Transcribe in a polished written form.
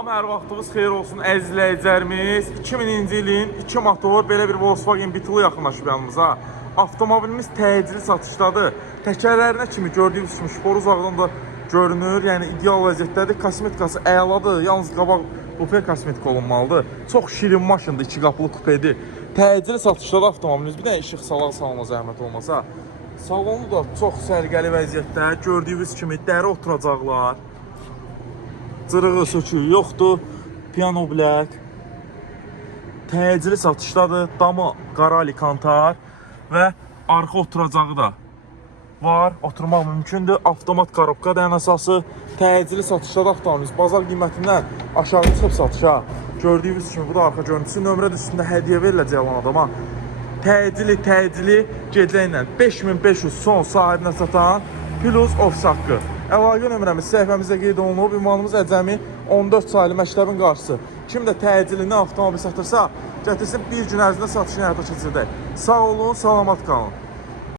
Hər vaxtınız xeyir olsun əziz izləyicilərimiz. 2000-ci ilin 2 motor belə bir Volkswagen Beetle yaxınlaşıb yanımıza. Avtomobilimiz təcili satışdadır. Təkərlərinə kimi gördüyünüz kimi şpor uzaqdan da görünür. Yəni ideal vəziyyətdədir. Kosmetikası əladır. Yalnız qabaq kupe kosmetik olunmalıdır. Çox şirin maşındır, 2 qapılı kupedir. Təcili satışdadır avtomobilimiz. Bir də işıq salona zəhmət olmasa. Salonu da çox sərgəli vəziyyətdə. Gördüyünüz kimi dəri oturacaqlar. Cırığı söküyü yoxdur. Piano black. Təcili satışdadır. Damı qara alikantar və arxa oturacağı da var. Oturmaq mümkündür. Avtomat korobka da ən əsası. Təcili satışdadır avtomobilimiz. Bazar qiymətindən aşağı çıxıb satışa. Gördüyünüz kimi bu da arxa görüntüsü. Nömrə üstündə hədiyyə veriləcək olan adama. Təcili gecə ilə 5500 son sahibinə satan plus ofis haqqı. Əlaqə nömrəmiz səhifəmizdə qeyd olunub. Ünvanımız Əcəmi 14 saylı məktəbin qarşısı. Kim də təcili avtomobil satırsa, gətirsin bir gün ərzində satışını həyata keçirdək. Sağ olun, salamat qalın.